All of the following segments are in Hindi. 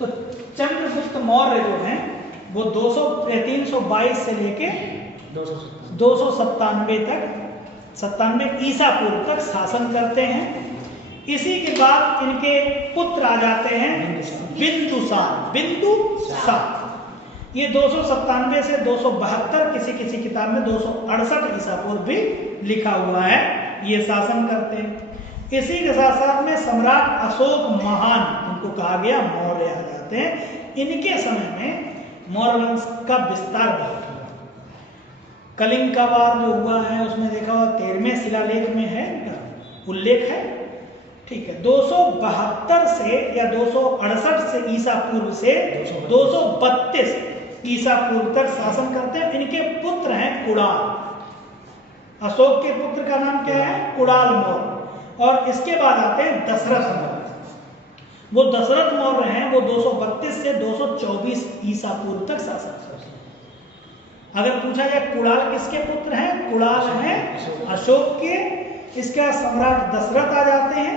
तो चंद्रगुप्त मौर्य जो हैं वो 322 से लेके 297 तक 97 ईसा पूर्व तक शासन करते हैं। इसी के बाद इनके पुत्र आ जाते हैं बिंदुसार। ये 297 से 272, किसी किसी किताब में 268 ईसा पूर्व भी लिखा हुआ है, ये शासन करते हैं। इसी के साथ साथ में सम्राट अशोक महान, उनको कहा गया मौर्य, आ जाते हैं। इनके समय में मौर्य वंश का विस्तार बहुत हुआ। कलिंग का वार जो हुआ है उसमें देखा हुआ 13वें शिलालेख में है, उल्लेख है, ठीक है। 272 से या 268 से ईसा पूर्व से 232 ईसा पूर्व तक शासन करते हैं। इनके पुत्र हैं कुणाल। अशोक के पुत्र का नाम क्या है? कुणाल मौर्य। और इसके बाद आते हैं दशरथ मौर्य। वो दशरथ मौर्य हैं, वो 232 से 224 ईसा पूर्व तक शासन करते हैं। अगर पूछा जाए कुणाल किसके पुत्र हैं, कुणाल हैं अशोक के। इसका सम्राट दशरथ आ जाते हैं।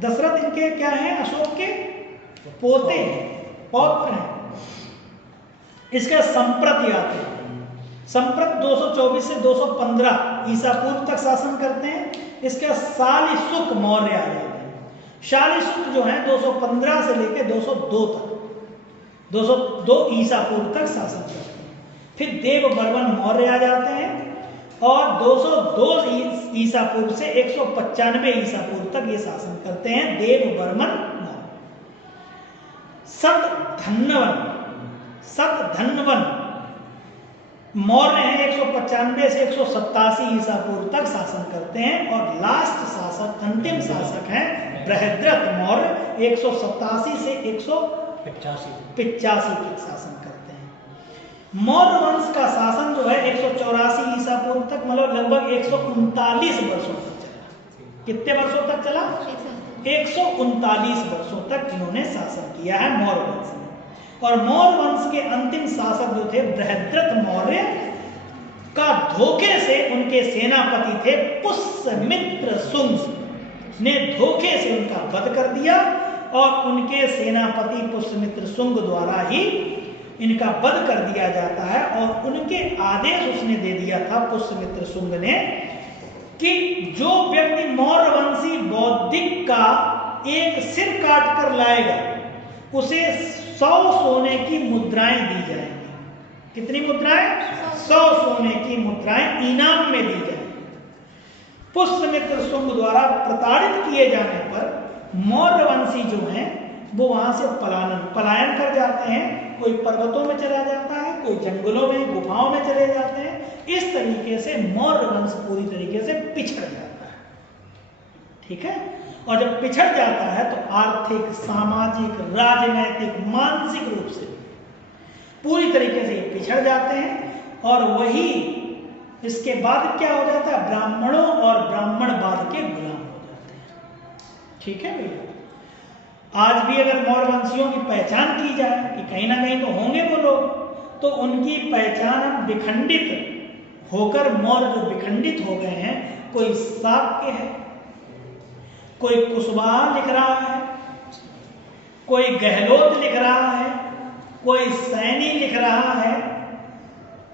दशरथ इनके क्या हैं? अशोक के पोते पौत्र हैं। इसका संप्रति आते हैं। संप्रत 224 से 215 ईसा पूर्व तक शासन करते हैं। इसका शालिशुक मौर्य आ जाते हैं। शालिशुक जो है 215 से लेकर 202 तक, 202 ईसा पूर्व तक शासन करते हैं। फिर देववर्मन मौर्य आ जाते हैं और 202 ईसा पूर्व से 195 ईसा पूर्व तक ये शासन करते हैं देववर्मन मौर्य। सतधन्वन मौर्य हैं, 195 से 187 ईसा पूर्व तक शासन करते हैं। और लास्ट शासक, अंतिम शासक हैं बृहद्रथ मौर्य, 187 से 185 तक शासन करते हैं। मौर्य वंश का शासन जो है 184 ईसा पूर्व तक, मतलब लगभग 139 वर्षों तक चला। कितने वर्षों तक चला? 139 वर्षों तक इन्होंने शासन किया है मौर्य वंश में। और मौर्य वंश के अंतिम शासक जो थे बृहद्रथ मौर्य का धोखे से उनके सेनापति थे पुष्यमित्र शुंग ने धोखे से उनका वध कर दिया। और उनके सेनापति पुष्यमित्र शुंग द्वारा ही इनका वध कर दिया जाता है। और उनके आदेश उसने दे दिया था पुष्यमित्र शुंग ने कि जो व्यक्ति मौर्य वंशी बौद्धिक का एक सिर काट कर लाएगा उसे 100 सोने की मुद्राएं दी जाएंगी। कितनी मुद्राएं? 100 सोने की मुद्राएं इनाम में दी जाएंगी। पुष्यमित्र शुंग द्वारा प्रताड़ित किए जाने पर मौर्य वंशी जो हैं वो वहां से पलायन कर जाते हैं। कोई पर्वतों में चला जाता है, कोई जंगलों में, गुफाओं में चले जाते हैं। इस तरीके से मौर्य वंश पूरी तरीके से पिछड़ जाता है, ठीक है। और जब पिछड़ जाता है तो आर्थिक, सामाजिक, राजनैतिक, मानसिक रूप से पूरी तरीके से ये पिछड़ जाते हैं। और वही इसके बाद क्या हो जाता है? ब्राह्मणों और ब्राह्मणवाद के गुलाम हो जाते हैं, ठीक है भैया। आज भी अगर मौर्य वंशियों की पहचान की जाए कि कहीं ना कहीं तो होंगे वो लोग, तो उनकी पहचान विखंडित होकर मौर्य जो विखंडित हो गए हैं, कोई शाक्य है, कोई कुशवाहा लिख रहा है, कोई गहलोत लिख रहा है, कोई सैनी लिख रहा है।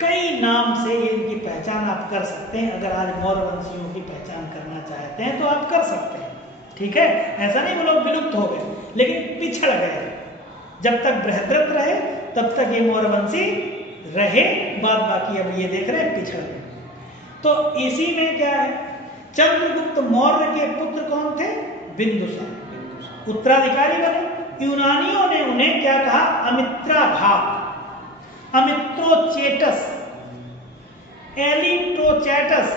कई नाम से इनकी पहचान आप कर सकते हैं। अगर आज मौर्य वंशियों की पहचान करना चाहते हैं तो आप कर सकते हैं, ठीक है। ऐसा नहीं वो लोग विलुप्त हो गए, लेकिन पिछड़ गए। जब तक बृहद्रथ रहे तब तक ये मौर्य वंशी रहे, बाद बाकी अब ये देख रहे हैं पिछड़ गए। तो इसी में क्या है, चंद्रगुप्त मौर्य के पुत्र कौन थे? बिंदुसार उत्तराधिकारी बने। यूनानियों ने उन्हें क्या कहा? अमित्राघात, अमित्रोचेटस, एलिट्रोचैटस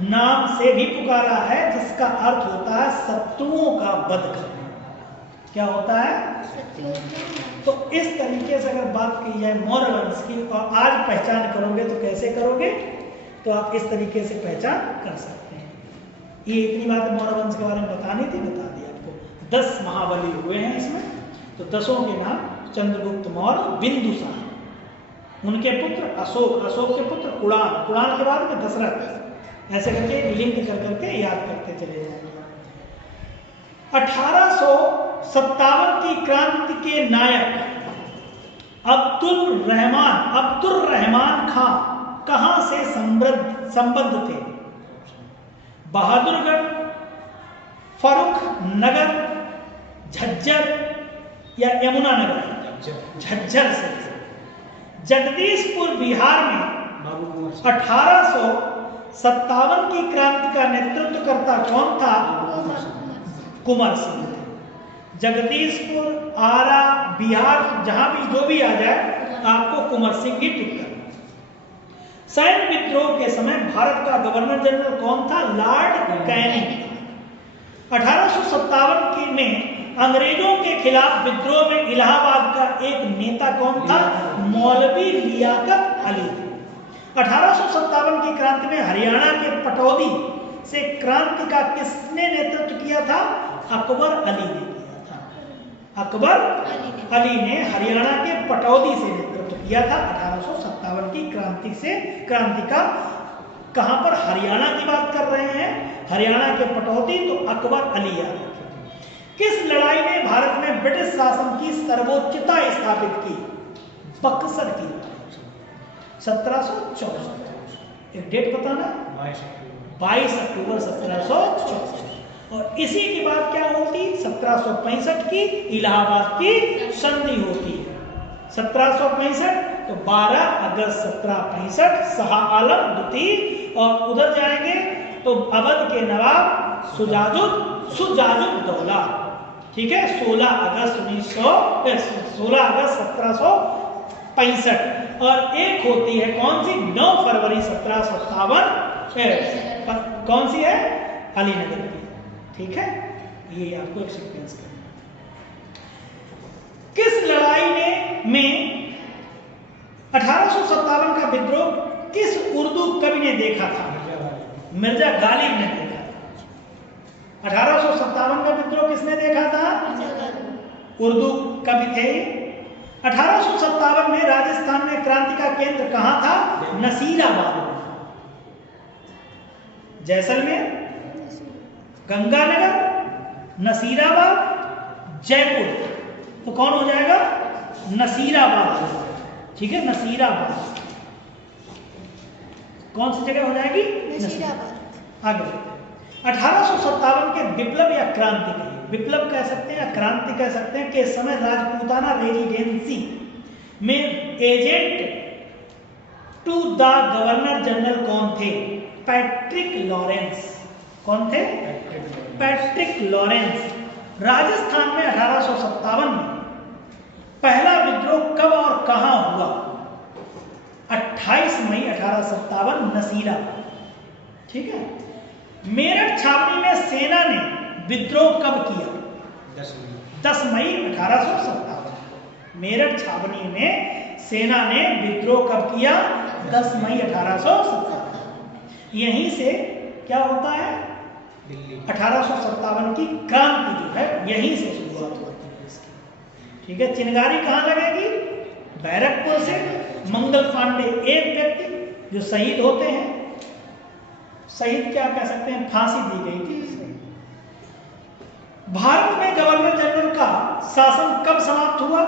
नाम से भी पुकारा है, जिसका अर्थ होता है शत्रुओं का वध करना। क्या होता है? तो इस तरीके से अगर बात की जाए मौर्य वंश की, और आज पहचान करोगे तो कैसे करोगे? तो आप इस तरीके से पहचान कर सकते हैं। ये इतनी बात मौर्य वंश के बारे में बतानी थी, बता दी आपको। 10 महाबली हुए हैं इसमें, तो 10 के नाम चंद्रगुप्त मौर्य, बिंदुसार, उनके पुत्र अशोक, अशोक के पुत्र कुणाल, कुणाल के बाद में दशरथ। ऐसे करके लिंक कर करके याद करते चले जाएंगे। 1857 की क्रांति के नायक अब्दुल रहमान खां कहां से संबद्ध थे? बहादुरगढ़, फरुख नगर, झज्जर या यमुना नगर? झज्जर से। जगदीशपुर बिहार में 1857 की क्रांति का नेतृत्व करता कौन था? कुंवर सिंह। जगदीशपुर, आरा, बिहार, जहां भी जो भी आ जाए आपको कुंवर सिंह ही टिक करना। सैन्य विद्रोह के समय भारत का गवर्नर जनरल कौन था? Lord Canning. 1857 में अंग्रेजों के खिलाफ विद्रोह में इलाहाबाद का एक नेता कौन था? मौलवी लियाकत अली। 1857 की क्रांति में हरियाणा के पटौदी से क्रांति का किसने नेतृत्व किया था? अकबर अली ने किया था। अकबर अली ने हरियाणा के पटौदी से नेतृत्व किया था 1857 की क्रांति का। कहां पर? हरियाणा की बात कर रहे हैं, हरियाणा के पटौदी, तो अकबर अली याद रखें। किस लड़ाई ने भारत में ब्रिटिश शासन की सर्वोच्चता स्थापित की? बक्सर की 1764। एक डेट बताना, 22 अक्टूबर 1764। और इसी के बाद क्या होती? 1765 की इलाहाबाद की संधि होती है। 1765 तो 12 अगस्त 1765 शाह आलम द्वितीय, और उधर जाएंगे तो अवध के नवाब सुजाजुद्दौला, ठीक है, 16 अगस्त 1765। और एक होती है कौन सी? 9 फरवरी 1757। कौन सी है? अलीनगर की, ठीक है। ये आपको एक सीक्वेंस करना। किस लड़ाई में 1857 का विद्रोह किस उर्दू कवि ने देखा था? मिर्जा गालिब ने देखा था। 1857 का विद्रोह किसने देखा था? उर्दू कवि थे। 1857 में राजस्थान में क्रांति का केंद्र कहां था? नसीराबाद में। जैसलमेर, गंगानगर, नसीराबाद, जयपुर, तो कौन हो जाएगा? नसीराबाद, ठीक है, नसीराबाद। कौन सी जगह हो जाएगी? नसीराबाद। आगे 1857 के विप्लव या क्रांति के, विप्लव कह सकते हैं या क्रांति कह सकते हैं, के समय राजपूताना रेजिडेंसी में agent to the governor general कौन थे? Patrick Lawrence. कौन थे? Patrick Lawrence. राजस्थान में 1857 में पहला विद्रोह कब और कहां हुआ? 28 मई 1857 नसीराबाद, ठीक है। मेरठ छावनी में सेना ने विद्रोह कब किया? 10 मई 1857। मेरठ छावनी में सेना ने विद्रोह कब किया? 10 मई 1857। यहीं से क्या होता है? 1857 की क्रांति जो है यहीं से शुरुआत होती है इसकी, ठीक है। चिनगारी कहां लगेगी? बैरकपुर से। मंगल पांडे एक व्यक्ति जो शहीद होते हैं, शहीद क्या कह सकते हैं, फांसी दी गई थी। भारत में गवर्नर जनरल का शासन कब समाप्त हुआ?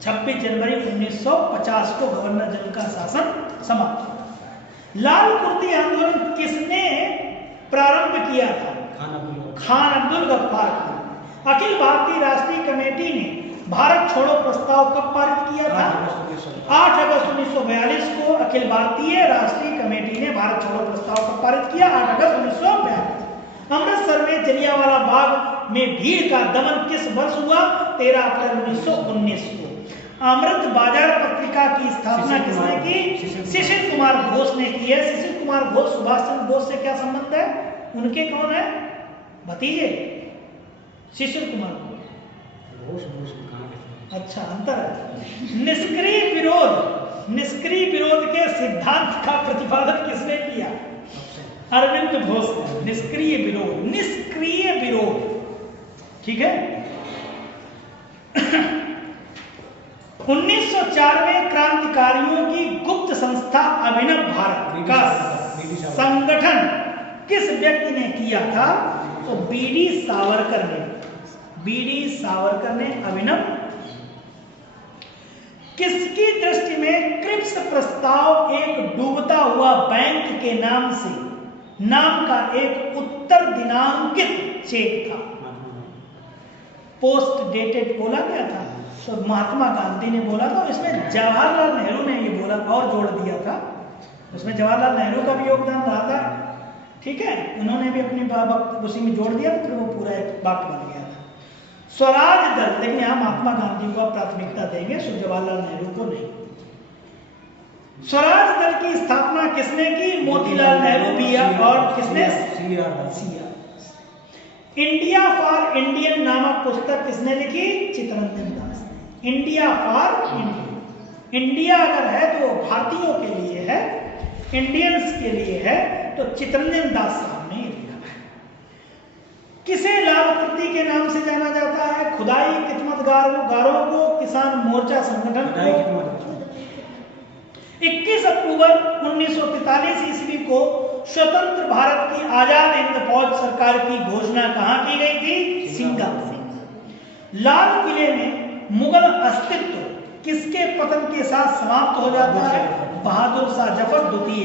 26 जनवरी 1950 को गवर्नर जनरल का शासन समाप्त हुआ। लाल कुर्ती आंदोलन किसने प्रारंभ किया था? खान अब्दुल गफ्फार खान। अखिल भारतीय राष्ट्रीय कमेटी ने भारत छोड़ो प्रस्ताव कब पारित किया था? 8 अगस्त 1942 को अखिल भारतीय राष्ट्रीय कमेटी ने भारत छोड़ो प्रस्ताव कब पारित किया? 8 अगस्त 1942। अमृतसर में जलियांवाला बाग में भीड़ का दमन किस वर्ष हुआ? 13 अप्रैल 1919 को। अमृत बाजार पत्रिका की स्थापना किसने की? शिशिर कुमार घोष ने की है। शिशिर कुमार घोष सुभाष चंद्र बोस से क्या संबंध है? उनके कौन है? भतीजे। शिशिर कुमार घोष, अच्छा अंतर है। निष्क्रिय विरोध के सिद्धांत का प्रतिपादन किसने किया? अरविंद घोष ने। निष्क्रिय विरोध, ठीक है। 1904 में क्रांतिकारियों की गुप्त संस्था अभिनव भारत का संगठन किस व्यक्ति ने किया था? तो बीडी सावरकर ने। बीडी सावरकर ने अभिनव। किसकी दृष्टि में क्रिप्स प्रस्ताव एक डूबता हुआ बैंक के नाम से नाम का एक उत्तर दिनांकित चेक था? पोस्ट डेटेड बोला गया था, तो महात्मा गांधी ने बोला था, इसमें जवाहरलाल नेहरू ने ये बोला और जोड़ दिया था, उसमें जवाहरलाल नेहरू का भी योगदान रहा था, ठीक है, उन्होंने भी अपनी वक्त उसी में जोड़ दिया, फिर वो पूरा एक वाक्य बन गया था। स्वराज दल, लेकिन यहाँ महात्मा गांधी को प्राथमिकता देंगे, सो जवाहरलाल नेहरू को नहीं। स्वराज दल की स्थापना किसने की? मोतीलाल नेहरू भैया। और किसने? सीआर। इंडिया फॉर इंडियन नामक पुस्तक किसने लिखी? चित्तरंजन दास ने। इंडिया फॉर इंडियन, इंडिया अगर है तो भारतीयों के लिए है, इंडियंस के लिए है, तो चित्तरंजन दास साहब ने लिखा है। किसे लाल कुर्ती के नाम से जाना जाता है? खुदाई खिदमतगारों को, किसान मोर्चा संगठन को। 21 अक्टूबर 1943 ईस्वी को स्वतंत्र भारत की आजाद हिंद फौज सरकार की घोषणा कहां की गई थी? सिंगापुर। लाल किले में मुगल अस्तित्व किसके पतन के साथ समाप्त हो जाता है? बहादुर शाह जफर द्वितीय।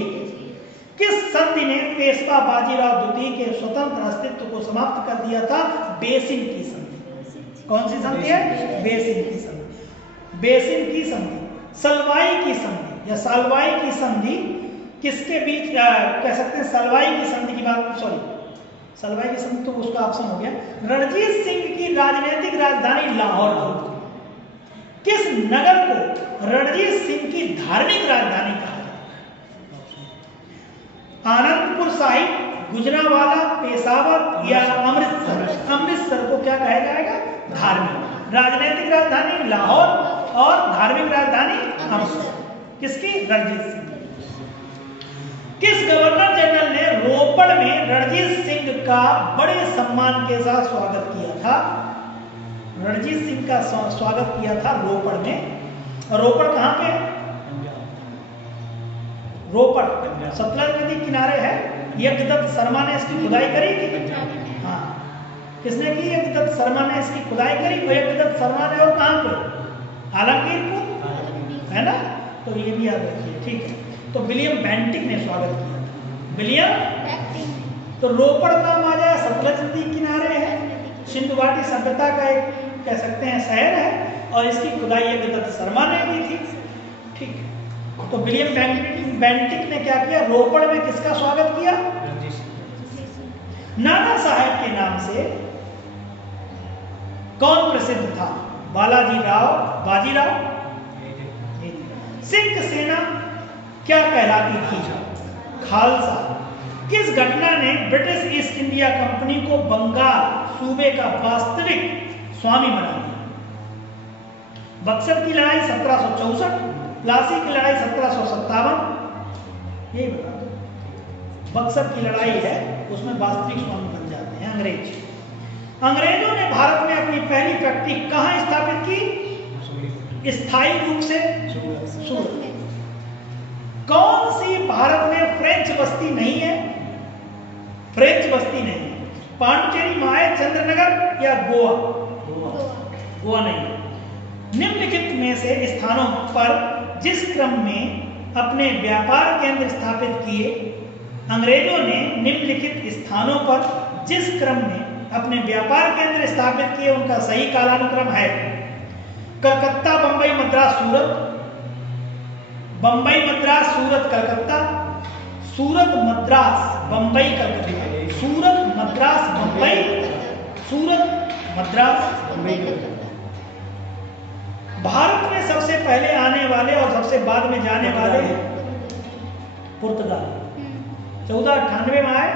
किस संधि ने पेशवा बाजीराव द्वितीय के स्वतंत्र अस्तित्व को समाप्त कर दिया था? बेसिन की संधि। कौन सी संधि है? बेसिन की संधि। बेसिन की संधि, सलवाई की संधि या सालवाई की संधि किसके बीच कह सकते हैं? सलवाई की संधि की बात, सॉरी सलवाई की संधि तो उसका ऑप्शन हो गया। रणजीत सिंह की राजनीतिक राजधानी लाहौर थी। किस नगर को रणजीत सिंह की धार्मिक राजधानी कहा जाता है? आनंदपुर साहिब, गुजरांवाला, पेशावर या अमृतसर? अमृतसर को क्या कहा जाएगा? धार्मिक। राजनीतिक राजधानी लाहौर और धार्मिक राजधानी अमृतसर। किसकी? रणजीत सिंह। किस गवर्नर जनरल ने रोपड़ में रणजीत सिंह का बड़े सम्मान के साथ स्वागत किया था? रणजीत सिंह का स्वागत किया था रोपड़ में। और रोपड़ कहां पे? रोपड़ सतलज नदी किनारे है। यज्ञदत्त शर्मा ने इसकी खुदाई करी थी। हाँ, किसने की? यज्ञदत्त शर्मा ने इसकी खुदाई करी। यज्ञदत्त शर्मा ने, और कहां पे? आलमगीर, है ना? तो ये भी याद रखिए, ठीक है। तो विलियम बेंटिक ने स्वागत किया था। विलियम, तो रोपड़ का माजा सतलज नदी किनारे है, सिंधु घाटी सभ्यता का एक कह सकते हैं शहर है, और इसकी खुदाई यज्ञदत्त शर्मा ने की थी, ठीक है। तो विलियम बेंटिक ने क्या किया? रोपड़ में किसका स्वागत किया? नाना साहेब के नाम से कौन प्रसिद्ध था? बालाजी राव, बाजीराव। सिख सेना क्या कहलाती थी? खालसा। किस घटना ने ब्रिटिश ईस्ट इंडिया कंपनी को बंगाल सूबे का वास्तविक स्वामी बना दिया? बक्सर की लड़ाई 1764, प्लासी की लड़ाई 1757, यही बता दो। बक्सर की लड़ाई है, उसमें वास्तविक स्वामी बन जाते हैं अंग्रेज। अंग्रेजों ने भारत में अपनी पहली फैक्ट्री कहां स्थापित की? स्थायी रूप से सूरत। कौन सी भारत में फ्रेंच बस्ती नहीं है? फ्रेंच बस्ती नहीं है। पांडिचेरी, माहे, चंद्रनगर या गोवा? गोवा नहीं। निम्नलिखित में से स्थानों पर जिस क्रम में अपने व्यापार केंद्र स्थापित किए, अंग्रेजों ने निम्नलिखित स्थानों पर जिस क्रम में अपने व्यापार केंद्र स्थापित किए, उनका सही कालानुक्रम है? कलकत्ता, बंबई, मद्रास, सूरत। बंबई, मद्रास, सूरत, कलकत्ता। सूरत, मद्रास, बंबई, कलकत्ता। सूरत, मद्रास, बंबई, सूरत, मद्रास, बंबई, कलकत्ता। भारत में सबसे पहले आने वाले और सबसे बाद में जाने वाले पुर्तगाल 1498 में आए,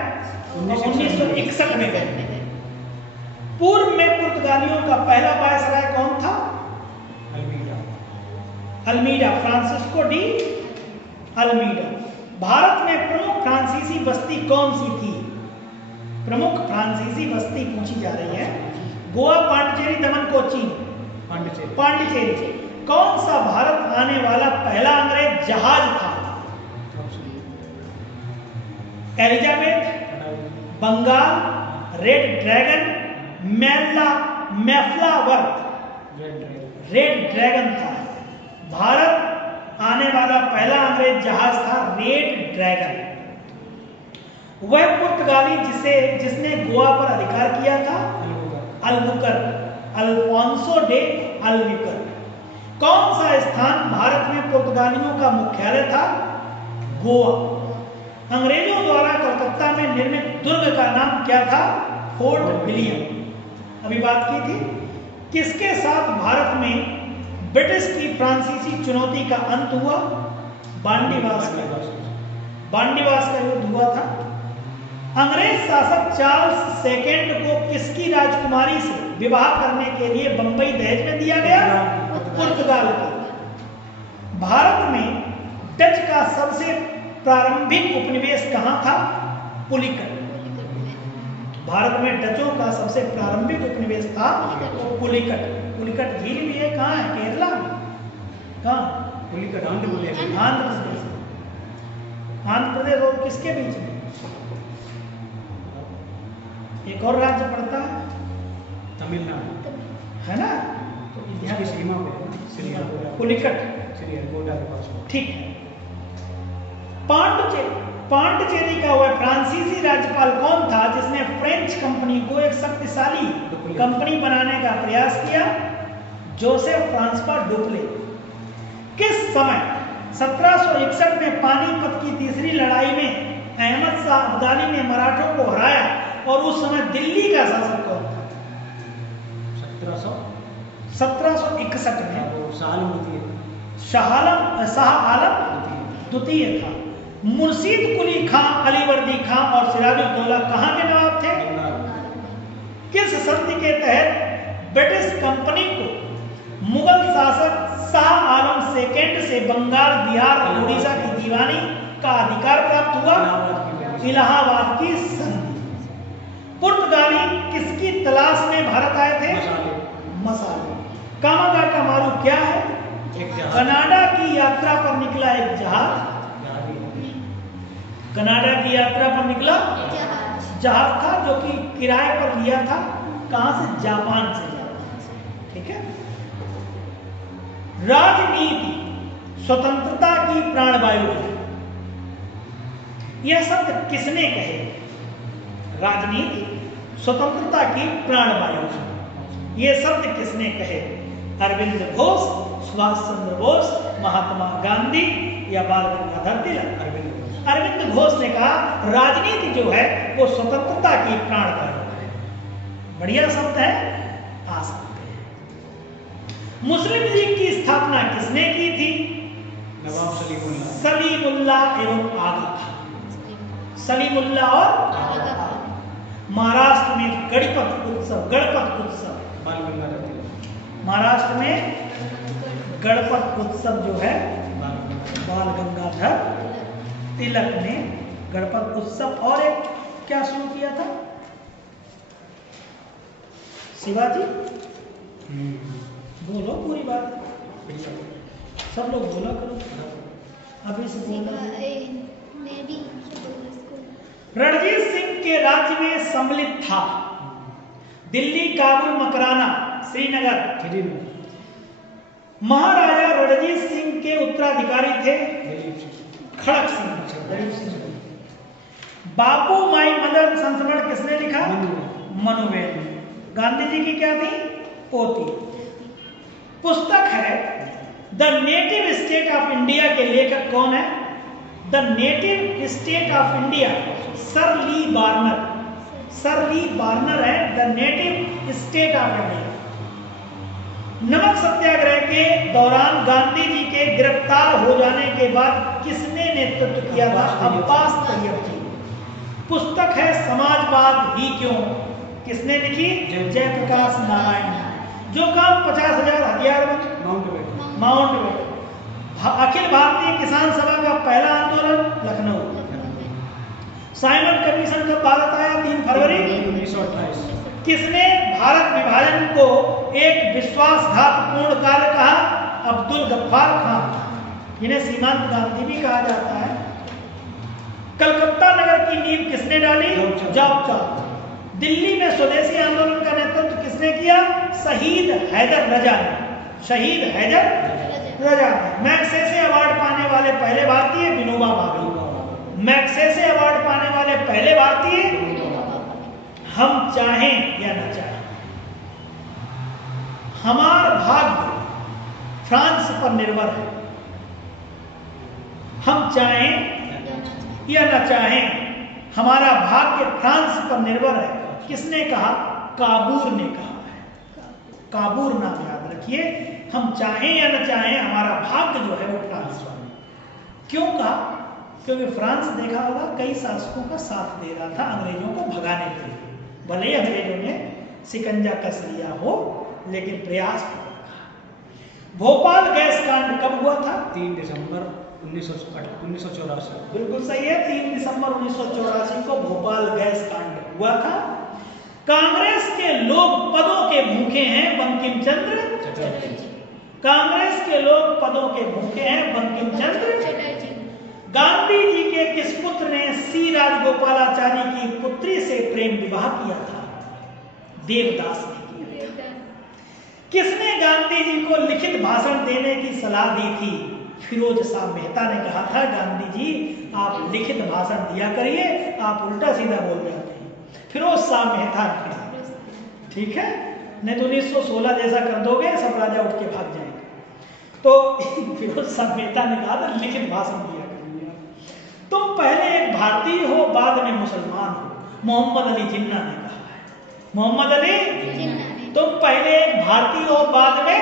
1961 में गए। पूर्व में पुर्तगालियों का पहला वायसराय कौन था? Almeida, Francisco de Almeida. Bharat में प्रमुख फ्रांसीसी बस्ती कौन सी थी? प्रमुख फ्रांसीसी बस्ती पूछी जा रही है। गोवा, पांडिचेरी, दमन, कोचीन। पांडिचेरी। कौन सा भारत आने वाला पहला अंग्रेज जहाज था? Elizabeth, Bengal, red dragon, Mayflower red dragon था। भारत आने वाला पहला अंग्रेज जहाज था रेड ड्रैगन। वह पुर्तगाली जिसने गोवा पर अधिकार किया था अल्फोंसो डे अल्बुकर्क। कौन सा स्थान भारत में पुर्तगालियों का मुख्यालय था? गोवा। अंग्रेजों द्वारा कलकत्ता में निर्मित दुर्ग का नाम क्या था? Fort William. अभी बात की थी। किसके साथ भारत में ब्रिटिश की फ्रांसीसी चुनौती का अंत हुआ? बांडीवास का युद्ध हुआ था। अंग्रेज शासक चार्ल्स सेकेंड को किसकी राजकुमारी से विवाह करने के लिए बंबई दहेज में दिया गया? पुर्तगाल को। भारत में डच का सबसे प्रारंभिक उपनिवेश कहां था? पुलिकट। भारत में डचों का सबसे प्रारंभिक उपनिवेश था पुलिकट। पुलिकट झील भी है, कहाँ है? केरला में। कहाँ? पुलिकट आंध्र प्रदेश। आंध्र प्रदेश और किसके बीच में? एक और राज्य पड़ता है तमिलनाडु, है ना? इसकी सीमा पे श्रीहरिकोटा, पुलिकट श्रीहरिकोटा के पास। ठीक है। पांडिचेरी का वह फ्रांसीसी राज्यपाल कौन था जिसने फ्रेंच कंपनी को एक शक्तिशाली कंपनी बनाने का प्रयास किया? Joseph Francois Dupleix. किस समय 1761 में पानीपत की तीसरी लड़ाई में अहमद शाह अब्दाली ने मराठों को हराया और उस समय दिल्ली का शासक कौन था? 1761 में शाह आलम द्वितीय था। मुर्शीद कुली खां, अलीवर्दी खां और सिराजुद्दौला कहां के नवाब थे? किस संधि के तहत ब्रिटिश कंपनी को मुगल शासक शाह आलम सेकेंड से बंगाल, बिहार और उड़ीसा की दीवानी का अधिकार प्राप्त हुआ? इलाहाबाद की संधि। पुर्तगाली किसकी तलाश में भारत आए थे? मसाले। कामागाटा मारू क्या है? कनाडा की यात्रा पर निकला एक जहाज। कनाडा की यात्रा पर निकला जहाज था जो कि किराए पर लिया था। कहां से? जापान से। ठीक है। राजनीति स्वतंत्रता की प्राणवायु है, यह शब्द किसने कहे? राजनीति स्वतंत्रता की प्राणवायु है, यह शब्द किसने कहे? अरविंद घोष, सुभाष चंद्र बोस, महात्मा गांधी या बाल गंगाधर तिलक? अरविंद घोष ने कहा राजनीति जो है वो स्वतंत्रता की प्राणवायु है। बढ़िया शब्द है, आ सकते हैं। मुस्लिम लीग की स्थापना किसने की थी? नवाब सलीमुल्लाह एवं आगा खान। सलीमुल्लाह और आगा खान। महाराष्ट्र में गणपत उत्सव महाराष्ट्र में गणपत उत्सव जो है बाल गंगाधर तिलक ने गणपत उत्सव और एक क्या शुरू किया था? शिवाजी बोलो पूरी बात, सब लोग बोला करो। अभी से बोलना। रणजीत सिंह के राज्य में सम्मिलित था दिल्ली, काबुल, मकराना, श्रीनगर। महाराजा रणजीत सिंह के उत्तराधिकारी थे खड़क सिंह। बापू माई मदर संस्मरण किसने लिखा? मनुवेल। गांधी जी की क्या थी? पोती। पुस्तक है the native state of India के लेखक कौन है? The native state of India Sir Lee Warner. Sir Lee Warner है the native state of India. Namak Satyagraha के दौरान गांधी जी के गिरफ्तार हो जाने के बाद किसने नेतृत्व किया था? अब्बास तैयब जी। पुस्तक है समाजवाद ही क्यों, किसने लिखी? जयप्रकाश नारायण। जो काम 50,000 हथियार माउंटबेटन। अखिल भारतीय किसान सभा का पहला आंदोलन लखनऊ। साइमन कमीशन कब भारत आया? 3 फरवरी 1928। किसने भारत विभाजन को एक विश्वासघातपूर्ण कार्य कहा? अब्दुल गफ्फार खान, जिन्हें सीमांत गांधी भी कहा जाता है। कलकत्ता नगर की नींव किसने डाली? Job chart. दिल्ली में स्वदेशी आंदोलन का नेतृत्व किसने किसने किया? शहीद हैदर रजा ने। शहीद हैदर रजा ने। मैग्सेसे अवार्ड पाने वाले पहले भारतीय विनोबा भावे। मैग्सेसे अवार्ड पाने वाले पहले भारतीय। हम चाहें या न चाहें, हमारा भाग्य फ्रांस पर निर्भर है। हम चाहें या न चाहें, हमारा भाग्य फ्रांस पर निर्भर है। किसने कहा? काबूर ने कहा है। काबूर नाम याद रखिए। हम चाहें या न चाहें, हमारा भाग्य जो है वो फ्रांस पर है। क्यों कहा? क्योंकि फ्रांस देखा होगा कई शासकों का साथ दे रहा था अंग्रेजों को भगाने के लिए। भले ही अंग्रेजों ने सिकंजा कस लिया हो, लेकिन प्रयास किया। भोपाल गैस कांड कब हुआ था? 3 दिसंबर 1984। बिल्कुल सही है, 3 दिसंबर 1984 को भोपाल गैस कांड हुआ था। कांग्रेस के लोग पदों के भूखे हैं, बंकिम चंद्र चटर्जी। कांग्रेस के लोग पदों के भूखे हैं, बंकिम चंद्र चटर्जी। गांधी जी के किस पुत्र ने सी राजगोपालाचारी की पुत्री से प्रेम विवाह किया था? देवदास ने किया था। किसने गांधी जी को लिखित भाषण देने की सलाह दी थी? फिरोज शाह मेहता ने कहा था, गांधी जी आप लिखित भाषण दिया करिए, आप उल्टा सीधा बोल जाते हैं। फिरोज शाह मेहता ने कहा, ठीक है, नहीं तो 1916 जैसा कर दोगे, सब राजा उठ के भाग जाएंगे। तो फिरोज शाह मेहता ने कहा था लिखित भाषण दिया करिए। तुम पहले एक भारतीय हो, बाद में मुसलमान हो, मोहम्मद अली जिन्ना ने कहा है। मोहम्मद अली जिन्ना, तुम पहले एक भारतीय हो, बाद में।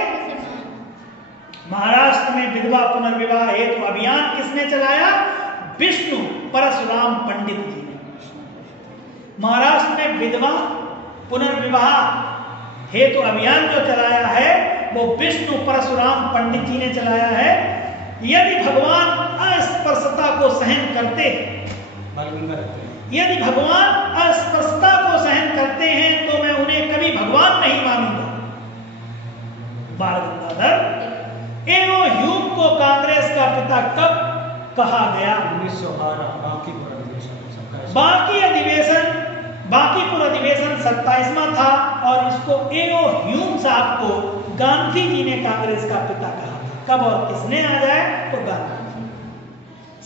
महाराष्ट्र में विधवा पुनर्विवाह हेतु अभियान किसने चलाया? विष्णु परशुराम पंडित जी ने। महाराष्ट्र में विधवा पुनर्विवाह हेतु अभियान जो चलाया है वो विष्णु परशुराम पंडित जी ने चलाया है। यदि भगवान अस्पृश्यता को सहन करते, यदि भगवान अस्पृश्यता को सहन करते हैं तो मैं उन्हें कभी भगवान नहीं मानूंगा। बाल गंगाधर एवं ह्यूम को कांग्रेस का पिता कब कहा गया? 1912 बांकीपुर अधिवेशन 27वां था और इसको एओ ह्यूम साहब को गांधी जी ने कांग्रेस का पिता कहा था। कब और किसने? आ जाए तो Gandhi.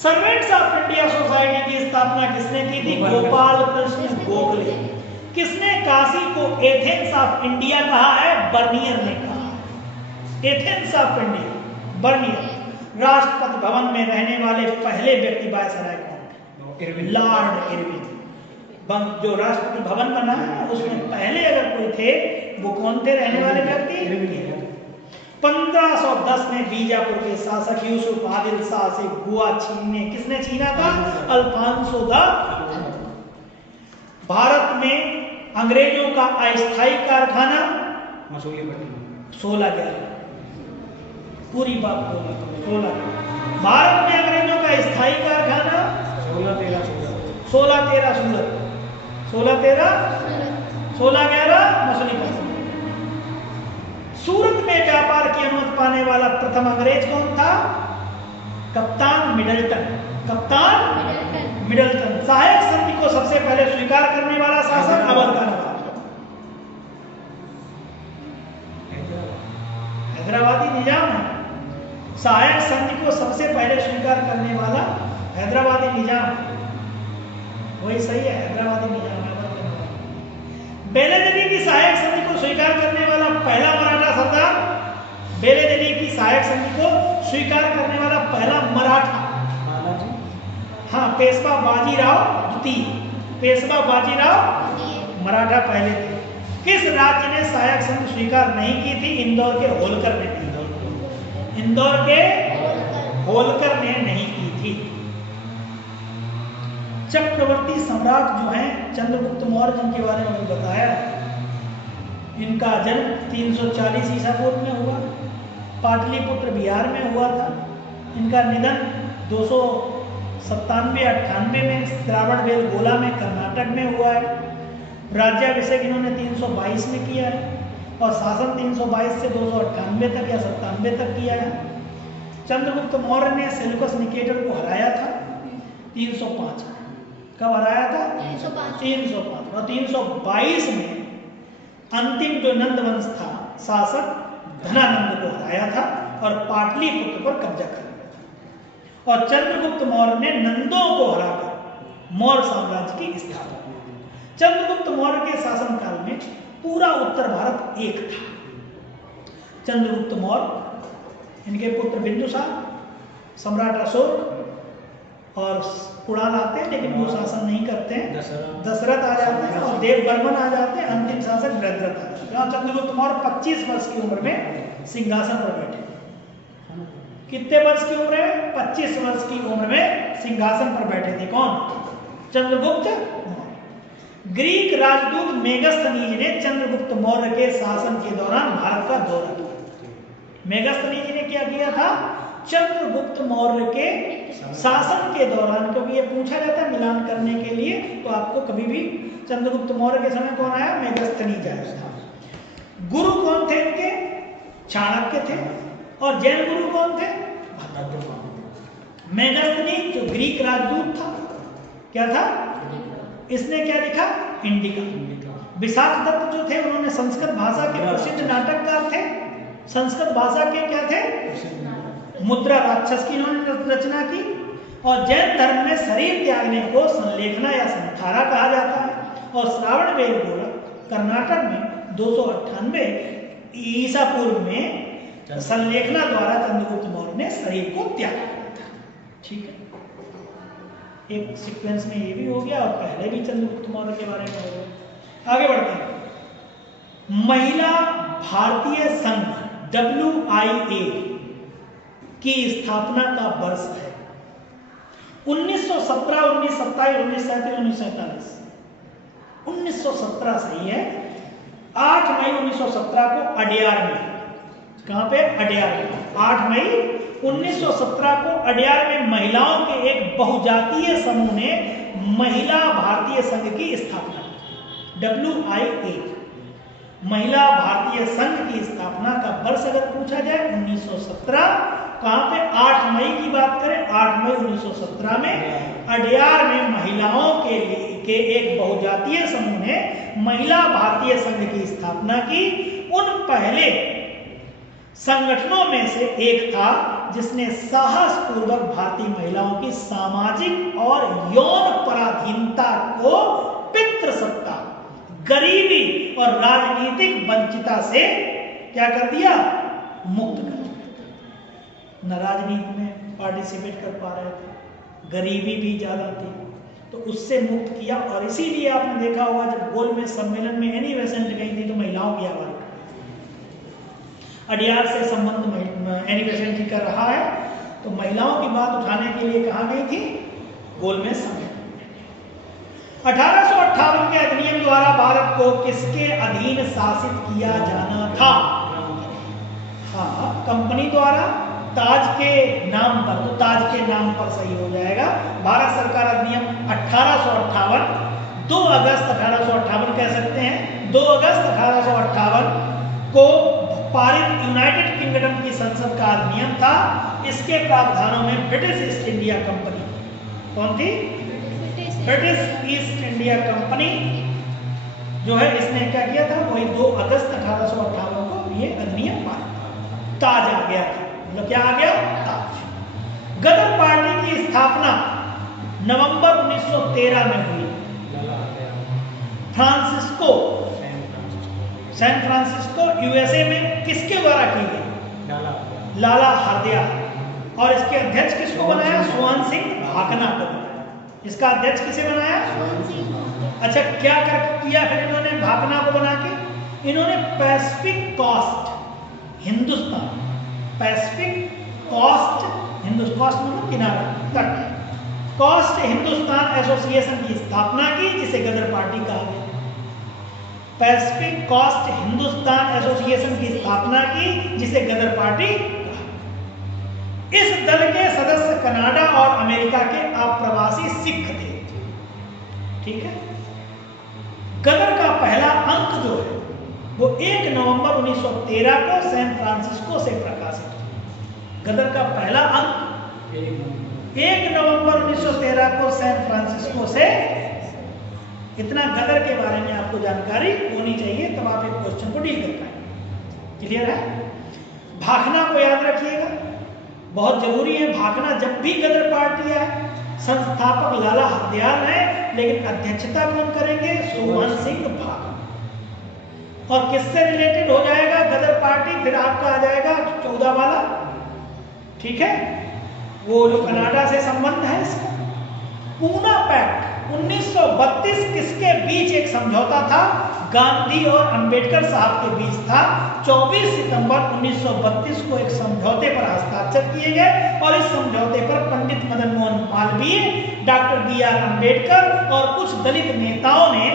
Servants of India society की स्थापना किसने की थी? गोपाल कृष्ण गोखले। किसने काशी को एथेंस ऑफ इंडिया कहा है? बर्नियर ने कहा। Athens of India, Bernier. Rashtrapati Bhavan में रहने वाले पहले व्यक्ति वायसराय कौन थे? Lord Irwin. जो राष्ट्रपति भवन बना है उसमें पहले अगर कोई थे वो कौन थे रहने वाले व्यक्ति? 1510 में बीजापुर के शासक यूसुफ आदिल शाह से गोवा छीनने किसने छीना था? Alfonso de. भारत में अंग्रेजों का अस्थायी कारखाना मसूलीपट्टनम 1611। पूरी बात बोला 16। भारत में अंग्रेजों का स्थायी कारखाना 1613 सूरत, 1611 मसूलीपट्टनम। सूरत में व्यापार की अनुमति पाने वाला प्रथम अंग्रेज कौन था? कप्तान मिडल्टन। कप्तान मिडल्टन। सहायक संधि को सबसे पहले स्वीकार करने वाला शासक अवध का नवाब। हैदराबादी निजाम है। सहायक संधि को सबसे पहले स्वीकार करने वाला हैदराबादी निजाम, वही सही है, हैदराबादी निजाम है। बेले दिल्ली की सहायक संधि को स्वीकार करने वाला पहला मराठा सरदार, बेले दिल्ली की सहायक संधि को स्वीकार करने वाला पहला मराठा, हाँ, पेशवा बाजीराव द्वितीय। पेशवा बाजीराव मराठा पहले थे। किस राज्य ने सहायक संधि स्वीकार नहीं की थी? इंदौर के होलकर ने की थी। इंदौर के होलकर ने नहीं की थी। चक्रवर्ती सम्राट जो हैं चंद्रगुप्त मौर्य, जिनके बारे में मैंने बताया, इनका जन्म 340 ईसा पूर्व में हुआ, पाटलिपुत्र बिहार में हुआ था। इनका निधन 297-98 में श्रावणबेल गोला में कर्नाटक में हुआ है। राज्याभिषेक इन्होंने 322 में किया है और शासन 322 से 298 तक या 97 तक किया है। चंद्रगुप्त मौर्य ने सेल्यूकस निकेटर को हराया था 305 में। कब हराया था? 305। और 322 में अंतिम जो नंद वंश था शासक धनानंद को हराया था और पाटलिपुत्र पर कब्जा कर लिया था। और चंद्रगुप्त मौर्य ने नंदों को हराकर मौर्य साम्राज्य की स्थापना की। चंद्रगुप्त मौर्य के शासनकाल में पूरा उत्तर भारत एक था। चंद्रगुप्त मौर्य, इनके पुत्र बिंदुसार, सम्राट अशोक और कुणाल आते हैं, लेकिन वो शासन नहीं करते हैं। दशरथ आ जाते हैं और देव बर्मन आ जाते हैं। अंतिम शासक बृहद्रथ आ जाते हैं। चंद्रगुप्त मौर्य 25 वर्ष की उम्र में सिंहासन पर बैठे। कितने वर्ष की उम्र है? 25 वर्ष की उम्र में सिंहासन पर बैठे थे। कौन? चंद्रगुप्त मौर्य। ग्रीक राजदूत मेगस्थनीज ने चंद्रगुप्त मौर्य के शासन के दौरान भारत का दौरा किया। मेगस्थनीज ने क्या किया था? चंद्रगुप्त मौर्य के शासन के दौरान, क्योंकि ये पूछा जाता है मिलान करने के लिए, तो आपको कभी भी चंद्रगुप्त मौर्य के समय कौन आया? मेगस्थनीज आया था। गुरु कौन थे इनके? चाणक्य थे। और जैन गुरु कौन थे? मेगस्थनीज जो ग्रीक राजदूत था, क्या था? इसने क्या लिखा? इंडिका। विशाख दत्त जो थे, उन्होंने संस्कृत भाषा के प्रसिद्ध नाटककार थे। संस्कृत भाषा के क्या थे? मुद्रा राक्षस की इन्होंने रचना की। और जैन धर्म में शरीर त्यागने को संलेखना या संथारा कहा जाता है। और श्रावण बेलगोला कर्नाटक में 298 ईसा पूर्व में संलेखना द्वारा चंद्रगुप्त मौर्य ने शरीर को त्यागा था। ठीक है, एक सीक्वेंस में ये भी हो गया और पहले भी चंद्रगुप्त मौर्य के बारे में हो गया। आगे बढ़ते हैं। महिला भारतीय संघ WIA की स्थापना का वर्ष है 1917, 1927, 1937, 1947। 1917 सही है। 8 मई 1917 को अडयार में, कहां पे? अडयार में 8 मई 1917 को अडयार में महिलाओं के एक बहुजातीय समूह ने महिला भारतीय संघ की स्थापना की। WIA, महिला भारतीय संघ की स्थापना का वर्ष अगर पूछा जाए 1917। कहां पे? 8 मई की बात करें, 8 मई 1917 में अडयार में महिलाओं के एक बहुजातीय समूह ने महिला भारतीय संघ की स्थापना की। उन पहले संगठनों में से एक था जिसने साहसपूर्वक भारतीय महिलाओं की सामाजिक और यौन पराधीनता को पितृसत्ता, गरीबी और राजनीतिक वंचितता से क्या कर दिया? मुक्त कर दिया। न राजनीति में पार्टिसिपेट कर पा रहे थे, गरीबी भी ज्यादा थी, तो उससे मुक्त किया। और इसीलिए आपने देखा होगा जब गोलमेज सम्मेलन में एनी बेसेंट गई थी तो महिलाओं की आवाज, अडयार से संबंध एनी बेसेंट जी कर रहा है, तो महिलाओं की बात उठाने के लिए कहां गई थी? गोलमेज सम्मेलन। 1858 के अधिनियम द्वारा भारत को किसके अधीन शासित किया जाना था? हाँ, कंपनी द्वारा। ताज के नाम पर, तो ताज के नाम पर सही हो जाएगा। भारत सरकार अधिनियम 1858, 2 अगस्त 1858 कह सकते हैं। 2 अगस्त 1858 को पारित यूनाइटेड किंगडम की संसद का अधिनियम था। इसके प्रावधानों में ब्रिटिश ईस्ट इंडिया कंपनी, कौन थी? ब्रिटिश ईस्ट इंडिया कंपनी जो है, इसने क्या किया था? वही 2 अगस्त 1858 को ये अधिनियम पारित। ताज आ गया था, मतलब क्या आ गया? ताज। गदर पार्टी की स्थापना नवंबर 1913 में हुई। सैन फ्रांसिस्को यूएसए में किसके द्वारा की गई? लाला हरदयाल। और इसके अध्यक्ष किसको बनाया? स्वान सिंह भाकना को बनाया। इसका अध्यक्ष किसे बनाया? अच्छा, क्या किया फिर इन्होंने भाकना को बना के? इन्होंने Pacific coast Hindustan, Pacific coast Hindustan मतलब किनारा, तट, कोस्ट हिंदुस्तान एसोसिएशन की स्थापना की, जिसे गदर पार्टी कहा गया। पैसिफिक कोस्ट हिंदुस्तान एसोसिएशन की स्थापना की, जिसे गदर पार्टी कहा। इस दल के सदस्य कनाडा और अमेरिका के अप्रवासी सिख थे। ठीक है। गदर का पहला अंक जो है वो 1 नवंबर 1913 को सैन फ्रांसिस्को से प्रकाशित हुआ। गदर का पहला अंक 1 नवंबर 1913 को सैन फ्रांसिस्को से, इतना गदर के बारे में आपको जानकारी होनी चाहिए, तब आप एक क्वेश्चन को डील कर पाएंगे। क्लियर है? भाखना को याद रखिएगा, बहुत जरूरी है। भाखना जब भी गदर पार्टी आए, संस्थापक लाला हरदयाल है, लेकिन अध्यक्षता कौन करेंगे? सुमन सिंह भाखना। और किससे रिलेटेड हो जाएगा गदर पार्टी? फिर आपका आ जाएगा 14 वाला, ठीक है, वो जो कनाडा से संबंध है इसका। पूना पैक्ट 1932 किसके बीच एक समझौता था? गांधी और अंबेडकर साहब के बीच था। 24 सितंबर 1932 को एक समझौते पर हस्ताक्षर किए गए और इस समझौते पर पंडित मदन मोहन मालवीय, डॉक्टर बी.आर. अंबेडकर और कुछ दलित नेताओं ने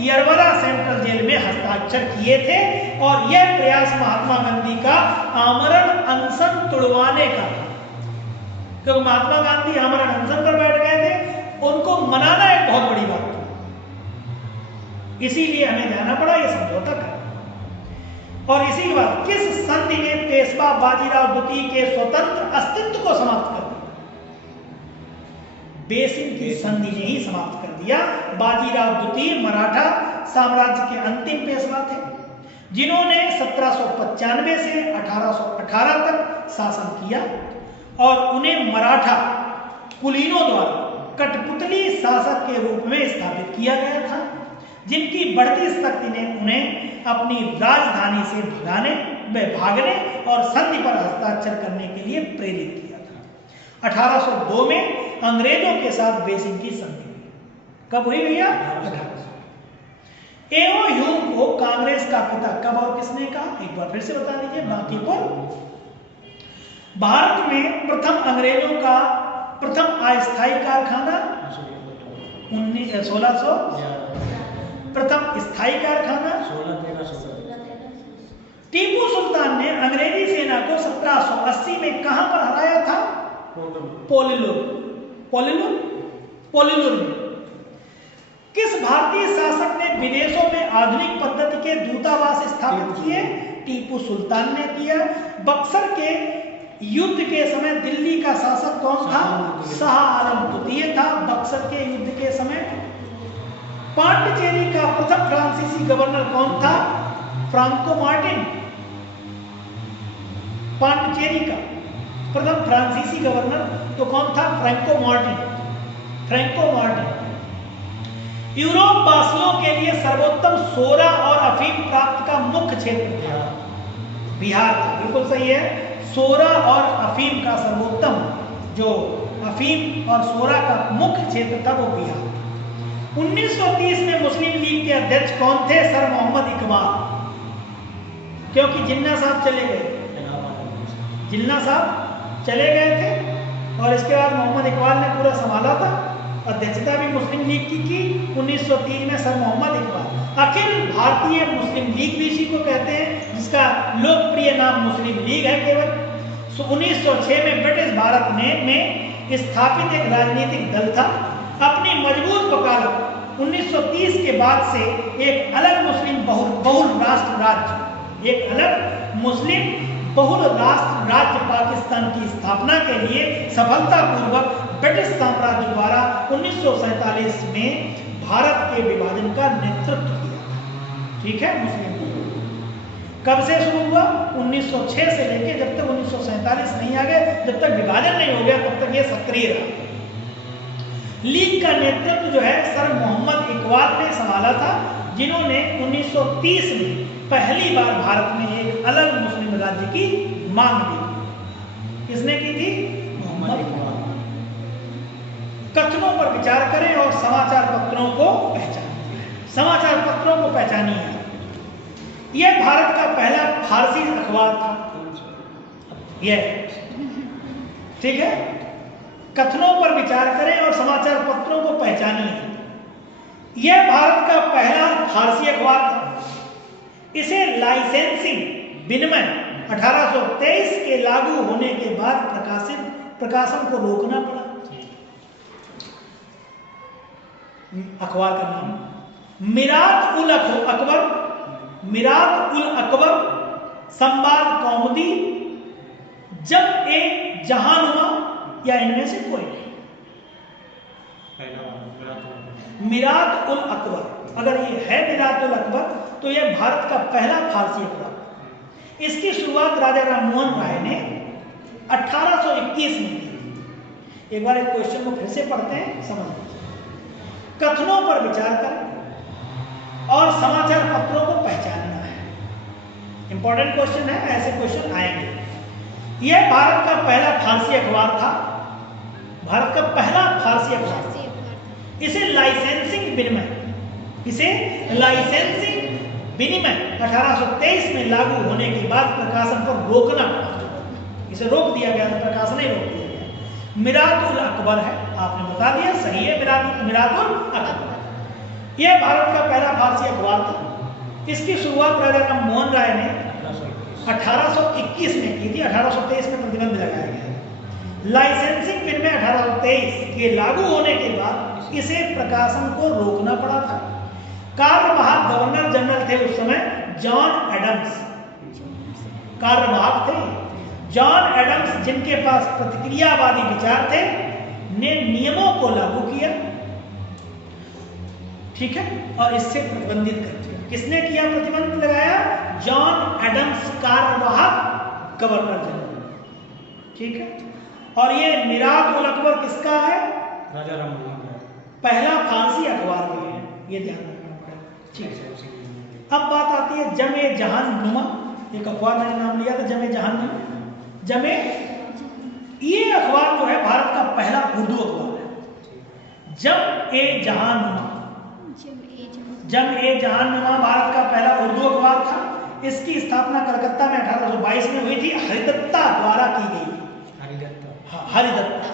यरवरा सेंट्रल जेल में हस्ताक्षर किए थे। और यह प्रयास महात्मा गांधी का आमरण अनशन तुड़वाने का था, क्योंकि महात्मा गांधी आमरण अनशन पर बैठ गए थे, उनको मनाना एक बहुत बड़ी बात थी, इसीलिए हमें जाना पड़ा यह समझौता कर। और इसी के बाद किस संधि ने पेशवा बाजीराव द्वितीय के स्वतंत्र अस्तित्व को समाप्त कर दिया? बेसिन की संधि ने ही समाप्त कर दिया। बाजीराव द्वितीय मराठा साम्राज्य के अंतिम पेशवा थे, जिन्होंने 1795 से 1818 तक शासन किया और उन्हें मराठा कुलीनों द्वारा कठपुतली शासक के रूप में स्थापित किया गया था, जिनकी बढ़ती शक्ति ने उन्हें अपनी राजधानी से भागने और संधि पर हस्ताक्षर करने के लिए प्रेरित किया था। 1802 में अंग्रेजों के साथ बेसिन की संधि हुई। कब हुई भैया? 1800। एओ ह्यूम को कांग्रेस का पिता कब और किसने कहा? एक बार फिर से बता दीजिए। बांकीपुर। भारत में प्रथम अंग्रेजों का प्रथम अस्थायी कारखाना 1600, प्रथम स्थायी कारखाना 1613। टीपू सुल्तान ने अंग्रेजी सेना को 1780 में कहां पर हराया था? पोलिलुर में। किस भारतीय शासक ने विदेशों में आधुनिक पद्धति के दूतावास स्थापित किए? टीपू सुल्तान ने किया। बक्सर के युद्ध के समय दिल्ली का शासक कौन था? शाह आलम द्वितीय था बक्सर के युद्ध के समय। पांडिचेरी का प्रथम फ्रांसीसी गवर्नर कौन था? Franco Martin. पांडिचेरी का प्रथम फ्रांसीसी गवर्नर तो कौन था? Franco Martin. यूरोप वासियों के लिए सर्वोत्तम सोरा और अफीम प्राप्त का मुख्य क्षेत्र था बिहार था। बिल्कुल सही है। सोरा और अफीम का सर्वोत्तम, जो अफीम और सोरा का मुख्य क्षेत्र था, वो बिहार था। 1930 में मुस्लिम लीग के अध्यक्ष कौन थे? सर मोहम्मद इकबाल, क्योंकि जिन्ना साहब चले गए थे और इसके बाद मोहम्मद इकबाल ने पूरा संभाला था। अध्यक्षता भी मुस्लिम लीग की 1930 में सर मोहम्मद इकबाल। अखिल भारतीय मुस्लिम लीग भी इसी को कहते हैं, जिसका लोकप्रिय नाम मुस्लिम लीग है केवल। 1906 में ब्रिटिश भारत में स्थापित एक राजनीतिक दल था। अपनी मजबूत वकालत 1930 के बाद से एक अलग मुस्लिम बहुल राष्ट्र राज्य पाकिस्तान की स्थापना के लिए सफलतापूर्वक ब्रिटिश साम्राज्य द्वारा 1947 में भारत के विभाजन का नेतृत्व किया। ठीक है। मुस्लिम कब से शुरू हुआ? 1906 से लेकर जब तक 1947 नहीं आ गए, जब तक विभाजन नहीं हो गया, तब तक ये सक्रिय रहा। लीग का नेतृत्व जो है सर मोहम्मद इकबाल ने संभाला था, जिन्होंने 1930 में पहली बार भारत में एक अलग मुस्लिम राज्य की मांग की। किसने की थी? मोहम्मद इकबाल। कथनों पर विचार करें और समाचार पत्रों को पहचानें। समाचार पत्रों को पहचानिए। यह भारत का पहला फारसी अखबार था। यह ठीक है। कथनों पर विचार करें और समाचार पत्रों को पहचानिए। यह भारत का पहला फारसी अखबार था। इसे लाइसेंसिंग विनिमय 1823 के लागू होने के बाद प्रकाशन को रोकना पड़ा। अखबार का नाम मिरात उल अकबर, संवाद कौमुदी, जब ए जहान हुआ, या इनमें से कोई? मिरात उल अकबर, अगर ये है मिरात उल अकबर तो ये भारत का पहला फारसी अखबार। इसकी शुरुआत राजा राममोहन राय ने 1821 में की थी। एक बार एक क्वेश्चन को फिर से पढ़ते हैं, समझ लीजिए। कथनों पर विचार करें और समाचार पत्रों को पहचानना है। इंपॉर्टेंट क्वेश्चन है, ऐसे क्वेश्चन आएंगे। यह भारत का पहला फारसी अखबार था, भारत का पहला फारसी अखबार। इसे लाइसेंसिंग विनिमय 1823 में लागू होने के बाद प्रकाशन पर रोकना पड़ा। इसे रोक दिया गया, प्रकाशन ही रोक दिया गया। मिरात उल अकबर है, आपने बता दिया, सही है, मिरात उल अकबर। यह भारत का पहला फारसी अखबार था। इसकी शुरुआत राजा राममोहन राय ने 1821 में की थी। 1823 में प्रतिबंध लगाया गया। लाइसेंसिंग विनिमय 1823 के लागू होने के बाद इसे प्रकाशन को रोकना पड़ा था। कार्यवाहक गवर्नर जनरल थे उस समय जॉन एडम्स, कार्यवाहक थे जॉन एडम्स, जिनके पास प्रतिक्रियावादी विचार थे, ने नियमों को लागू किया, ठीक है, और इससे प्रतिबंधित कर दिया। किसने किया प्रतिबंध लगाया? जॉन एडम्स, कार्यवाहक गवर्नर जनरल, ठीक है। और ये मिरात उल अकबर किसका है? राजा राममोहन राय, पहला फारसी अखबार भी है, ये ध्यान रखना पड़ेगा, ठीक है। अब बात आती है जमे जहान नुमा। एक अखबार मैंने नाम लिया था जमे जहान नुमा। जमे, ये अखबार जो है भारत का पहला उर्दू अखबार है। जम ए जहान नुमा, जम ए जहान नुमा भारत का पहला उर्दू अखबार था। इसकी स्थापना कलकत्ता में 1822 में हुई थी, हरिदत्ता द्वारा की गई थी। हरिदत्ता,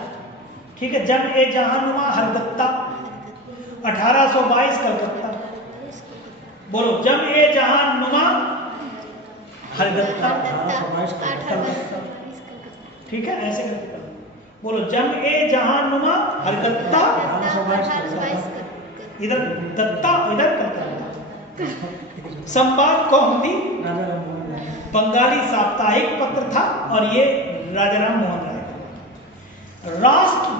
ठीक है। जम ए जहानुमा हरिदत्ता, 1822 कलकत्ता। बोलो, जम ए जहानुमा हरिदत्ता, 1822 कलकत्ता, ठीक है, ऐसे करके बोलो, जम ए जहानुमा हरिदत्ता, 1822 इधर दत्ता, इधर कलकत्ता। संवाद कौमुदी राजा राममोहन राय, बंगाली साप्ताहिक पत्र था और ये राजा राममोहन राय। राष्ट्र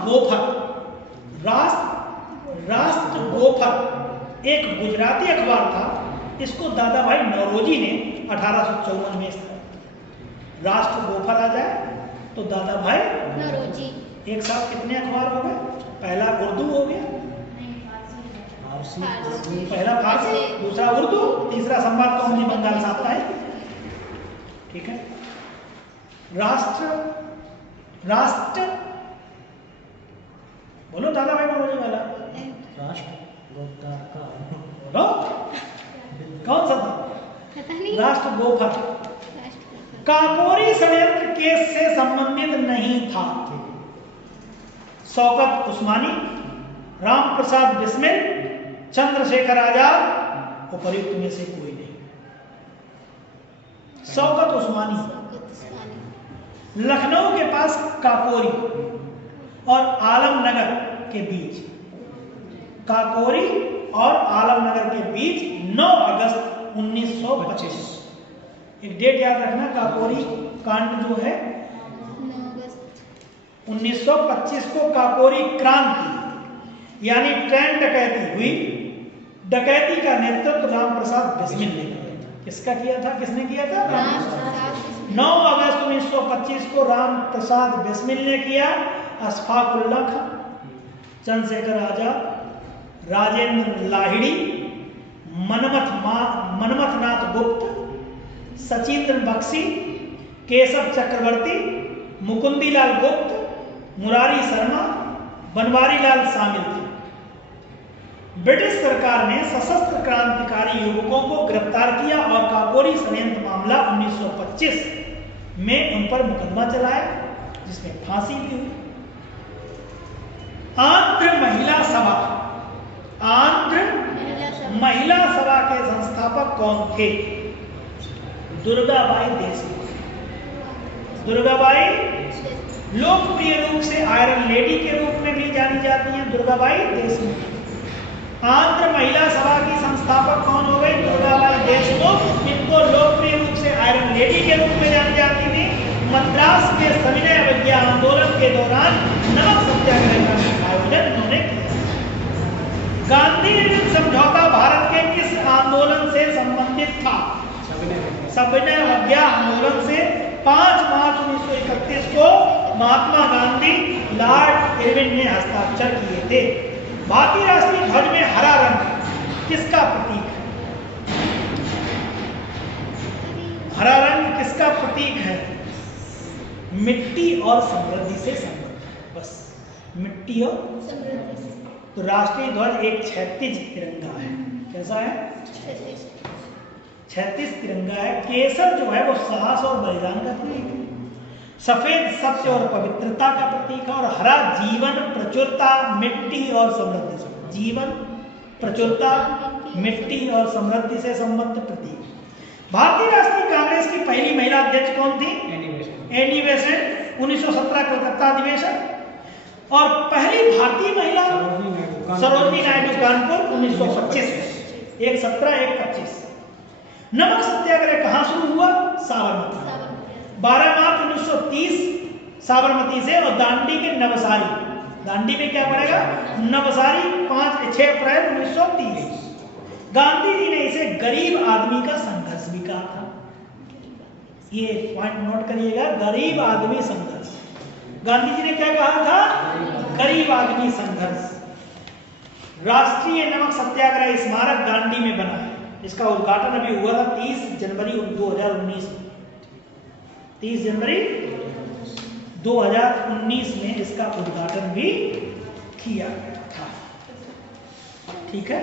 गोफर एक गुजराती अखबार था। इसको दादा भाई नौरोजी ने 1854 में स्थापित। राष्ट्र गोफर आ जाए तो दादा भाई नौरोजी। एक साथ कितने अखबार हो गए? पहला उर्दू हो गया, पहला फारसी, दूसरा उर्दू, तीसरा संवाद कौमुदी बंगाल साप्ताहिक, ठीक है। राष्ट्र बोलो दादा भाई नौरोजी वाला। बोलो कौन सा था? राष्ट्र गोफर काकोरी षड्यंत्र केस से संबंधित नहीं था। शौकत उस्मानी, राम प्रसाद बिस्मिल, चंद्रशेखर आजाद, उपर्युक्त में से कोई नहीं। शौकत उस्मानी, लखनऊ के पास काकोरी और आलमनगर के बीच, काकोरी और आलमनगर के बीच 9 अगस्त 1925। एक डेट याद रखना, काकोरी कांड जो है 1925 को काकोरी क्रांति यानी ट्रेन डकैती हुई। डकैती का नेतृत्व राम प्रसाद बिस्मिल ने किया था। किसका किया था? किसने किया था? 9 अगस्त 1925 को राम प्रसाद बिस्मिल ने किया। अशफाकुल्ला खां, चंद्रशेखर आजाद, राजेंद्र लाहिड़ी, मनमथनाथ गुप्त, सचिंद्र बख्शी, केशव चक्रवर्ती, मुकुंदीलाल गुप्त, मुरारी शर्मा, बनवारी लाल शामिल थे। ब्रिटिश सरकार ने सशस्त्र क्रांतिकारी युवकों को गिरफ्तार किया और काकोरी षड्यंत्र मामला 1925 में उन पर मुकदमा चलाया, जिसमें फांसी भी हुई। आंध्र महिला सभा, आंध्र महिला सभा के संस्थापक कौन थे? दुर्गाबाई देशमुख। दुर्गाबाई लोकप्रिय रूप से आयरन लेडी के रूप में भी जानी जाती हैं, दुर्गाबाई देशमुख। आंध्र महिला सभा की संस्थापक कौन हो गई? दुर्गाबाई देशमुख। इनको लोकप्रिय रूप से आयरन लेडी के रूप में जानी जाती थी। मद्रास में सविनय अवज्ञा आंदोलन के दौरान नमक सत्याग्रह का आयोजन उन्होंने किया। गांधी निर्मित समझौता भारत के किस आंदोलन से संबंधित था? सविनय अवज्ञा आंदोलन से 5 मार्च 1931 को महात्मा गांधी लॉर्ड इरविन ने हस्ताक्षर किए थे। भारतीय राष्ट्रीय ध्वज में हरा रंग किसका प्रतीक है? हरा रंग किसका प्रतीक है? मिट्टी और समृद्धि से संबंधित। बस मिट्टी और समृद्धि से। तो राष्ट्रीय ध्वज एक क्षैतिज तिरंगा है। कैसा है? क्षैतिज तिरंगा है। केसर जो है वो साहस और बलिदान का प्रतीक है। सफेद सत्य और पवित्रता का प्रतीक है। और हरा जीवन, प्रचुरता, मिट्टी और समृद्धि से। जीवन, प्रचुरता, मिट्टी और समृद्धि से संबद्ध प्रतीक। भारतीय राष्ट्रीय कांग्रेस की पहली महिला अध्यक्ष कौन थी? एनी बेसेंट, 1917 कलकत्ता अधिवेशन। और पहली भारतीय महिला सरोजिनी नायडू कानपुर 1925 में। एक 17 एक 25। नमक सत्याग्रह कहां शुरू हुआ? साबरमती। 12 मार्च 1930 साबरमती से। और दांडी के नवसारी, दांडी में क्या पड़ेगा? नवसारी 6 अप्रैल 1930। गांधी जी ने इसे गरीब आदमी का संघर्ष भी कहा था। ये पॉइंट नोट करिएगा, गरीब आदमी संघर्ष। गांधी जी ने क्या कहा था? गरीब आदमी संघर्ष। राष्ट्रीय नमक सत्याग्रह स्मारक दांडी में बना है। इसका उद्घाटन अभी हुआ था 30 जनवरी 2019 में। 30 जनवरी 2019 में इसका उद्घाटन भी किया गया था। ठीक है।